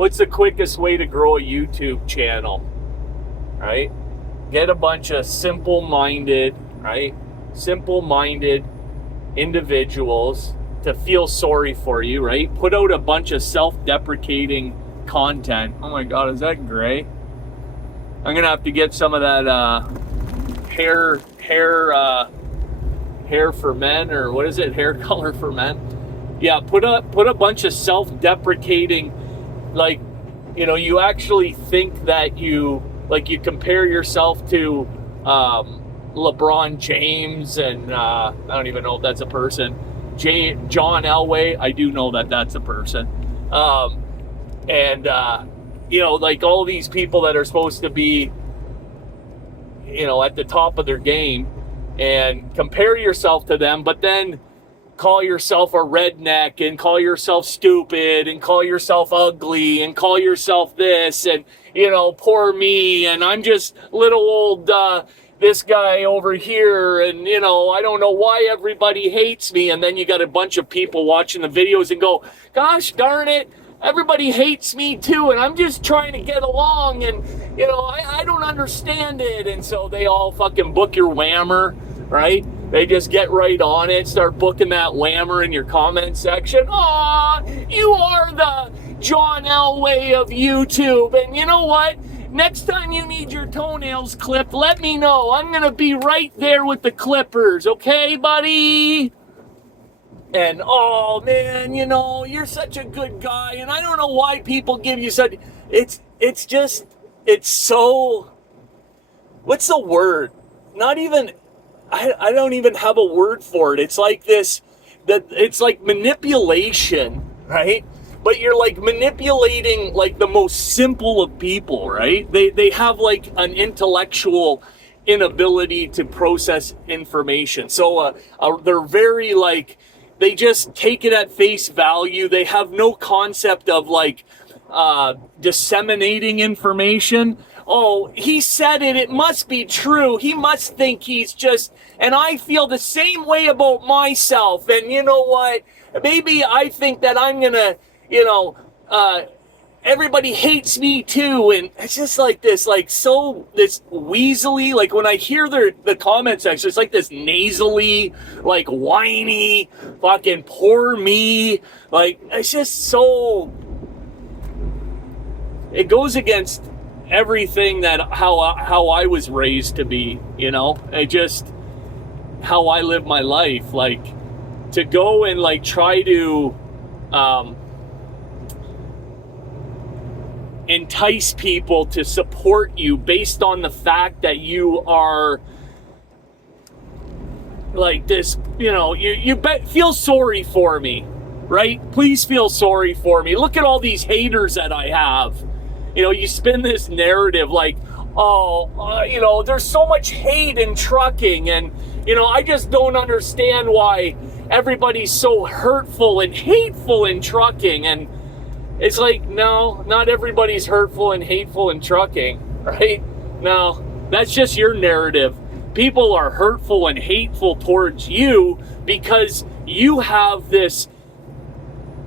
what's the quickest way to grow a YouTube channel, right? Get a bunch of simple-minded, right? Simple-minded individuals to feel sorry for you, right? Put out a bunch of self-deprecating content. Oh my God, is that gray? I'm gonna have to get some of that hair for men, or what is it? Hair color for men. Yeah, put a bunch of self-deprecating, like, you know, you actually think that you compare yourself to LeBron James and I don't even know if that's a person. John Elway, I do know that that's a person. You know, like all these people that are supposed to be, you know, at the top of their game, and compare yourself to them, but then call yourself a redneck and call yourself stupid and call yourself ugly and call yourself this, and, you know, poor me, and I'm just little old this guy over here, and, you know, I don't know why everybody hates me. And then you got a bunch of people watching the videos and go, gosh darn it, everybody hates me too, and I'm just trying to get along, and, you know, I don't understand it. And so they all fucking book your whammer, right? They just get right on it, start booking that whammer in your comment section. Aw, you are the John Elway of YouTube, and you know what? Next time you need your toenails clipped, let me know. I'm going to be right there with the clippers, okay, buddy? And, oh, man, you know, you're such a good guy, and I don't know why people give you such... It's so... What's the word? Not even... I don't even have a word for it. It's like this... It's like manipulation, right? But you're like manipulating like the most simple of people, right? They have like an intellectual inability to process information. So they're very like, they just take it at face value. They have no concept of like disseminating information. Oh, he said it, it must be true. He must think he's just, and I feel the same way about myself. And you know what? Maybe I think that I'm gonna, you know, everybody hates me too, and it's just like this, like so this weaselly, like when I hear the comment section, it's like this nasally, like whiny, fucking poor me, like it's just so, it goes against everything that how I was raised to be, you know, it just how I live my life, like to go and like try to entice people to support you based on the fact that you are like this, you know, feel sorry for me, right? Please feel sorry for me. Look at all these haters that I have. You know, you spin this narrative like, oh, you know, there's so much hate in trucking, and, you know, I just don't understand why everybody's so hurtful and hateful in trucking. And it's like, no, not everybody's hurtful and hateful in trucking, right? No, that's just your narrative. People are hurtful and hateful towards you because you have this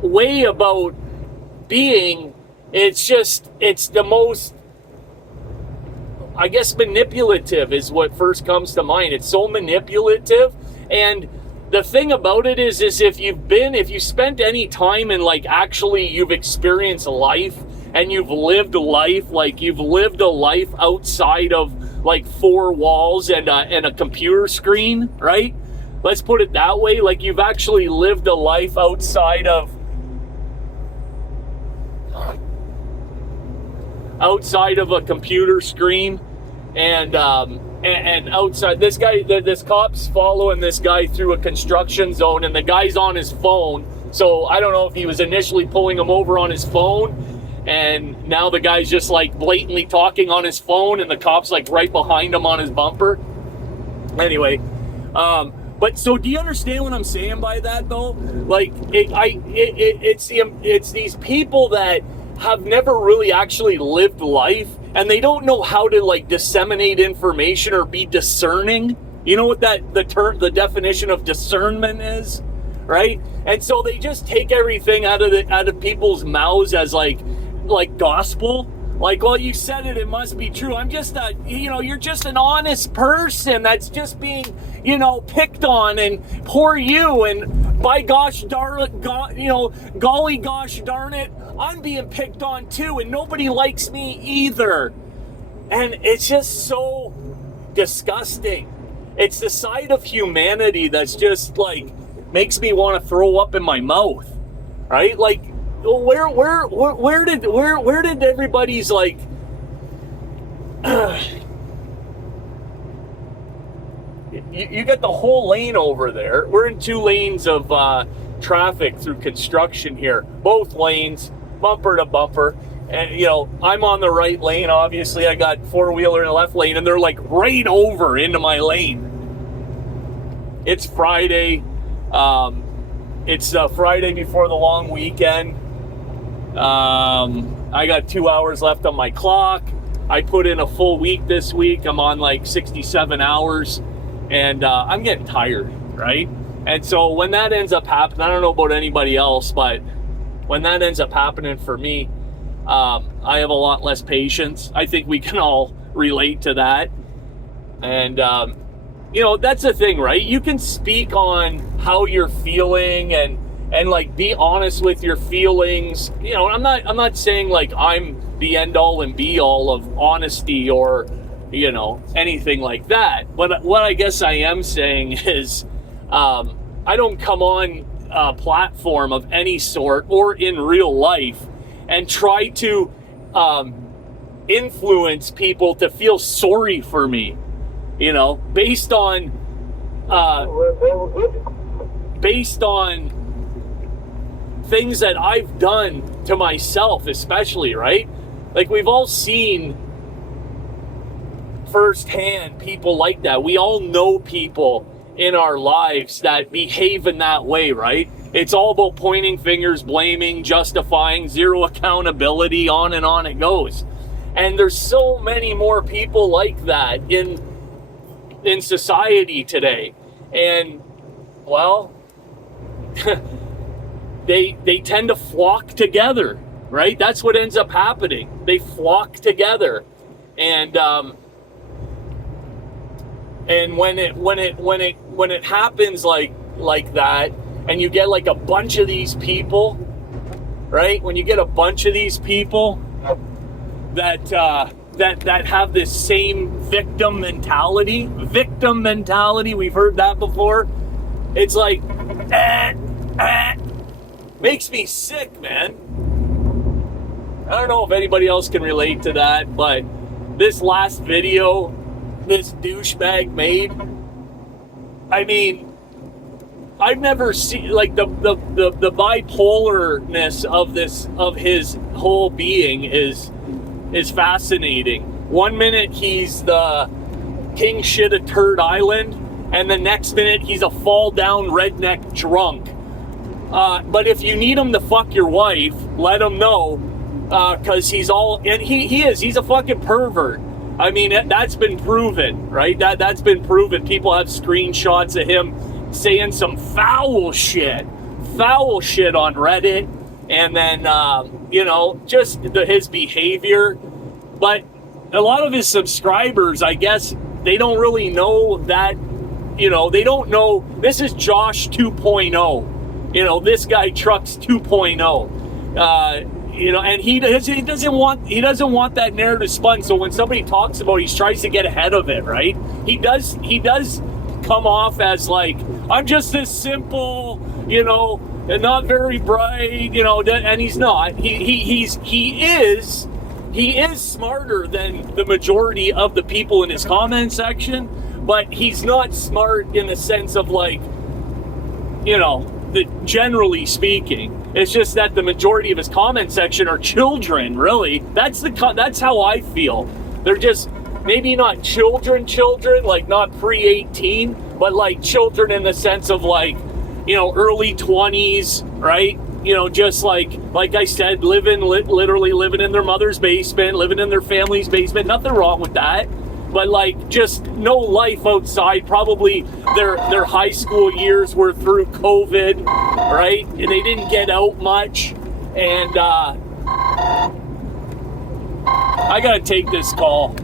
way about being. It's just, it's the most, I guess, manipulative is what first comes to mind. It's so manipulative. And the thing about it is if you spent any time in like actually you've experienced life and you've lived life, like you've lived a life outside of like four walls and a computer screen, right? Let's put it that way. Like you've actually lived a life outside of a computer screen, and outside, this cop's following this guy through a construction zone, and the guy's on his phone. So I don't know if he was initially pulling him over on his phone, and now the guy's just like blatantly talking on his phone, and the cop's like right behind him on his bumper. Anyway, but so do you understand what I'm saying by that though? Like it's these people that have never really actually lived life, and they don't know how to like disseminate information or be discerning. You know what the definition of discernment is, right? And so they just take everything out of people's mouths as like like gospel. Like, well, you said it, it must be true. I'm just a, you're just an honest person that's just being, picked on, and poor you, and by gosh darn it, golly gosh darn it, I'm being picked on too, and nobody likes me either. And it's just so disgusting. It's the side of humanity that's just like makes me want to throw up in my mouth, right? Like, where did everybody's like you get the whole lane over there. We're in 2 lanes of traffic through construction here, both lanes, bumper to bumper, and I'm on the right lane. Obviously I got 4-wheeler in the left lane, and they're like right over into my lane. It's Friday. It's Friday before the long weekend. I got 2 hours left on my clock. I put in a full week this week. I'm on like 67 hours, and I'm getting tired, right? And so when that ends up happening, I don't know about anybody else, but when that ends up happening for me, I have a lot less patience. I think we can all relate to that. And that's the thing, right? You can speak on how you're feeling and like be honest with your feelings. I'm not saying like I'm the end all and be all of honesty or anything like that. But what I guess I am saying is I don't come on a platform of any sort or in real life and try to influence people to feel sorry for me, based on things that I've done to myself, especially, right? Like, we've all seen firsthand people like that. We all know people in our lives that behave in that way, right? It's all about pointing fingers, blaming, justifying, zero accountability, on and on it goes. And there's so many more people like that in society today. And, well, they tend to flock together, right? That's what ends up happening. They flock together. And when it happens like that, and you get like a bunch of these people, right? When you get a bunch of these people that have this same victim mentality, we've heard that before. It's like, makes me sick, man. I don't know if anybody else can relate to that, but this last video this douchebag made, I mean, I've never seen like the bipolarness of his whole being is fascinating. 1 minute he's the king shit of Turd Island, and the next minute he's a fall down redneck drunk. But if you need him to fuck your wife, let him know, because he's a fucking pervert. I mean, that's been proven, right? That's been proven. People have screenshots of him saying some foul shit on Reddit, and then just his behavior. But a lot of his subscribers, I guess, they don't really know that. They don't know this is Josh 2.0. This guy Trucks 2.0. And he doesn't want that narrative spun. So when somebody talks about it, he tries to get ahead of it, right? He does come off as like, I'm just this simple, and not very bright, and he's not. He is smarter than the majority of the people in his comment section, but he's not smart in the sense of like, generally speaking. It's just that the majority of his comment section are children, really. That's how I feel. They're just maybe not children, like not pre-18, but like children in the sense of like, early 20s, right? Just like I said, literally living in their mother's basement, living in their family's basement. Nothing wrong with that. But like, just no life outside. Probably their high school years were through COVID, right? And they didn't get out much, and I gotta take this call.